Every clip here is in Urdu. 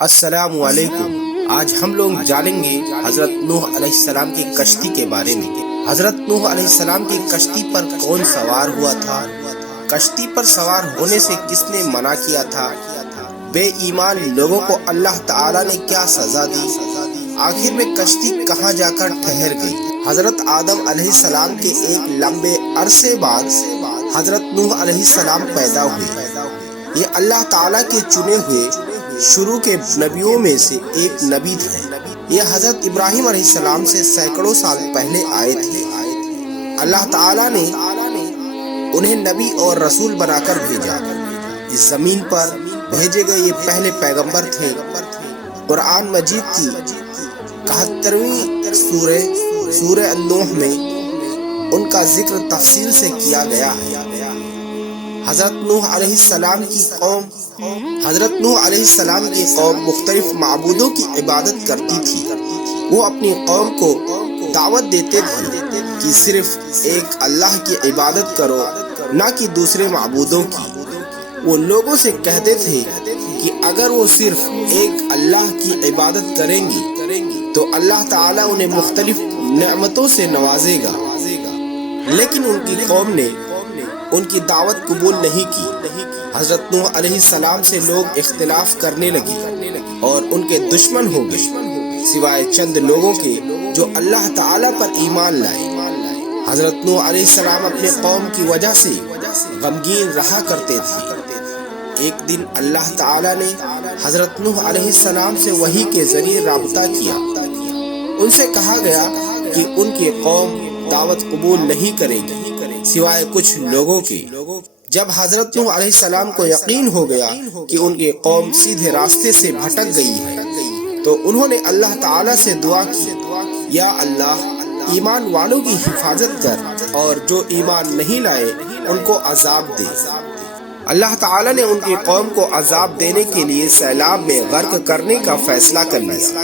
السلام علیکم۔ آج ہم لوگ جانیں گے حضرت نوح علیہ السلام کی کشتی کے بارے میں۔ حضرت نوح علیہ السلام کی کشتی پر کون سوار ہوا تھا؟ کشتی پر سوار ہونے سے کس نے منع کیا تھا؟ بے ایمان لوگوں کو اللہ تعالی نے کیا سزا دی؟ آخر میں کشتی کہاں جا کر ٹھہر گئی؟ حضرت آدم علیہ السلام کے ایک لمبے عرصے بعد حضرت نوح علیہ السلام پیدا ہوئے۔ یہ اللہ تعالیٰ کے چنے ہوئے شروع کے نبیوں میں سے ایک نبی تھے۔ یہ حضرت ابراہیم علیہ السلام سے سینکڑوں سال پہلے آئے تھے۔ اللہ تعالیٰ نے انہیں نبی اور رسول بنا کر بھیجا۔ اس زمین پر بھیجے گئے یہ پہلے پیغمبر تھے۔ قرآن مجید کی 71ویں سورہ النوح میں ان کا ذکر تفصیل سے کیا گیا ہے۔ حضرت نوح علیہ السلام کی قوم مختلف معبودوں کی عبادت کرتی تھی۔ وہ اپنی قوم کو دعوت دیتے تھے کہ صرف ایک اللہ کی عبادت کرو، نہ کہ دوسرے معبودوں کی۔ وہ لوگوں سے کہتے تھے کہ اگر وہ صرف ایک اللہ کی عبادت کریں گی تو اللہ تعالیٰ انہیں مختلف نعمتوں سے نوازے گا، لیکن ان کی قوم نے ان کی دعوت قبول نہیں کی۔ حضرت نوح علیہ السلام سے لوگ اختلاف کرنے لگے اور ان کے دشمن ہو گئے، سوائے چند لوگوں کے جو اللہ تعالیٰ پر ایمان لائے۔ حضرت نوح علیہ السلام اپنے قوم کی وجہ سے غمگین رہا کرتے تھے۔ ایک دن اللہ تعالیٰ نے حضرت نوح علیہ السلام سے وحی کے ذریعے رابطہ کیا۔ ان سے کہا گیا کہ ان کی قوم دعوت قبول نہیں کرے گی سوائے کچھ لوگوں کے۔ جب حضرت نوح علیہ السلام کو یقین ہو گیا کہ ان کی قوم سیدھے راستے سے بھٹک گئی ہے تو انہوں نے اللہ تعالیٰ سے دعا کی، یا اللہ، ایمان والوں کی حفاظت کر اور جو ایمان نہیں لائے ان کو عذاب دے۔ اللہ تعالیٰ نے ان کی قوم کو عذاب دینے کے لیے سیلاب میں غرق کرنے کا فیصلہ کر لیا،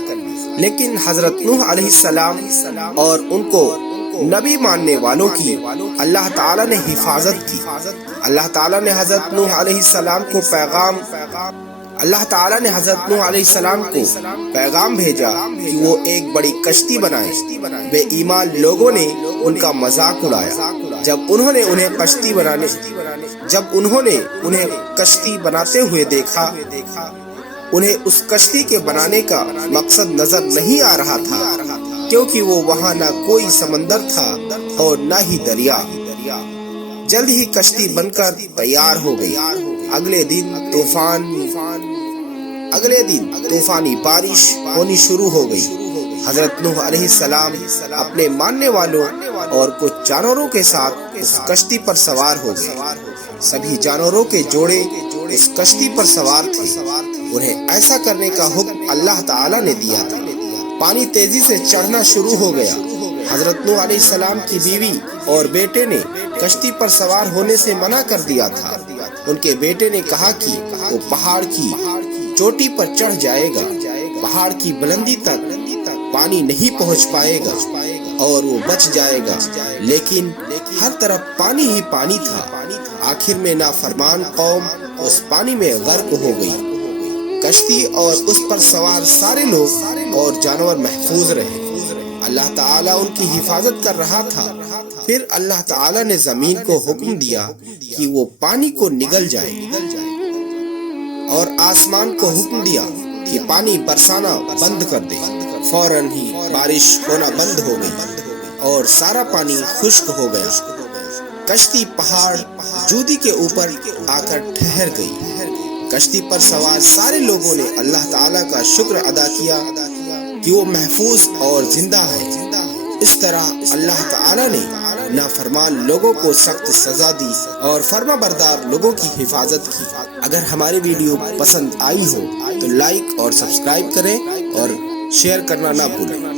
لیکن حضرت نوح علیہ السلام اور ان کو نبی ماننے والوں کی اللہ تعالیٰ نے حفاظت کی۔ اللہ تعالیٰ نے حضرت نوح علیہ السلام کو پیغام بھیجا کہ وہ ایک بڑی کشتی بنائیں۔ بے ایمان لوگوں نے ان کا مذاق اڑایا۔ جب انہوں نے انہیں کشتی بناتے ہوئے دیکھا، انہیں اس کشتی کے بنانے کا مقصد نظر نہیں آ رہا تھا، کیونکہ وہ وہاں نہ کوئی سمندر تھا اور نہ ہی دریا۔ جلد ہی کشتی بن کر تیار ہو گئی۔ اگلے دن طوفانی بارش ہونی شروع ہو گئی۔ حضرت نوح علیہ السلام اپنے ماننے والوں اور کچھ جانوروں کے ساتھ اس کشتی پر سوار ہو گئے۔ سبھی جانوروں کے جوڑے اس کشتی پر سوار تھے۔ انہیں ایسا کرنے کا حکم اللہ تعالیٰ نے دیا تھا۔ پانی تیزی سے چڑھنا شروع ہو گیا۔ حضرت نوح علیہ السلام کی بیوی اور بیٹے نے کشتی پر سوار ہونے سے منع کر دیا تھا۔ ان کے بیٹے نے کہا کہ وہ پہاڑ کی چوٹی پر چڑھ جائے گا، پہاڑ کی بلندی تک پانی نہیں پہنچ پائے گا اور وہ بچ جائے گا، لیکن ہر طرف پانی ہی پانی تھا۔ آخر میں نافرمان قوم اس پانی میں غرق ہو گئی۔ کشتی اور اس پر سوار سارے لوگ اور جانور محفوظ رہے۔ اللہ تعالیٰ ان کی حفاظت کر رہا تھا۔ پھر اللہ تعالیٰ نے زمین کو حکم دیا کہ وہ پانی کو نگل جائے، اور آسمان کو حکم دیا کہ پانی برسانا بند کر دے۔ فوراً ہی بارش ہونا بند ہو گئی اور سارا پانی خشک ہو گیا۔ کشتی پہاڑ جودی کے اوپر آ کر ٹھہر گئی۔ کشتی پر سوار سارے لوگوں نے اللہ تعالیٰ کا شکر ادا کیا کہ وہ محفوظ اور زندہ ہے۔ اس طرح اللہ تعالیٰ نے نافرمان لوگوں کو سخت سزا دی اور فرما بردار لوگوں کی حفاظت کی۔ اگر ہماری ویڈیو پسند آئی ہو تو لائک اور سبسکرائب کریں اور شیئر کرنا نہ بھولیں۔